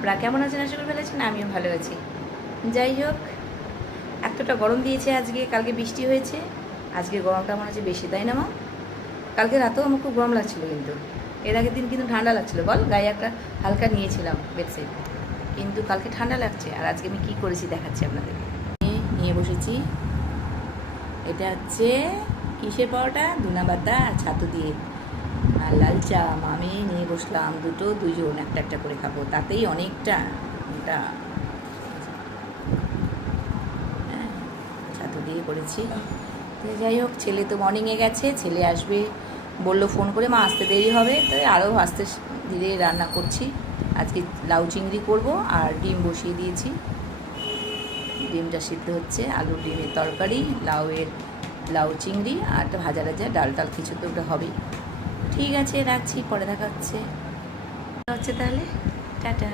আপনারা কেমন আছেন? আশা করি ভালো আছেন, আমিও ভালো আছি। যাই হোক, এতটা গরম দিয়েছে আজকে, কালকে বৃষ্টি হয়েছে, আজকে গরমটা মনে হচ্ছে বেশি, তাই না মা? কালকে রাতেও আমার খুব গরম লাগছিলো, কিন্তু এর আগের দিন কিন্তু ঠান্ডা লাগছিলো, বল গায়ে একটা হালকা নিয়েছিলাম বেডশিট, কিন্তু কালকে ঠান্ডা লাগছে। আর আজকে আমি কী করেছি দেখাচ্ছি আপনাদের। নিয়ে বসেছি, এটা হচ্ছে কিসের পরোটা, ধুনা পাতা আর ছাতু দিয়ে, আর লাল চা। আমি নিয়ে বসলাম দুজন একটা একটা করে খাবো, তাতেই অনেকটা ওটা ছাতু দিয়ে করেছি। তো যাই হোক, ছেলে তো মর্নিংয়ে গেছে, ছেলে আসবে বললো ফোন করে, মা আসতে দেরি হবে, তাই আরও আস্তে ধীরে রান্না করছি। আজকে লাউ চিংড়ি করব, আর ডিম বসিয়ে দিয়েছি, ডিমটা সিদ্ধ হচ্ছে, আলু ডিমের তরকারি, লাউ চিংড়ি, আর একটা ভাজা ডাল কিছু তো ওটা হবেই। ঠিক আছে, রাখছি, পরে দেখা হচ্ছে তাহলে, টাটা।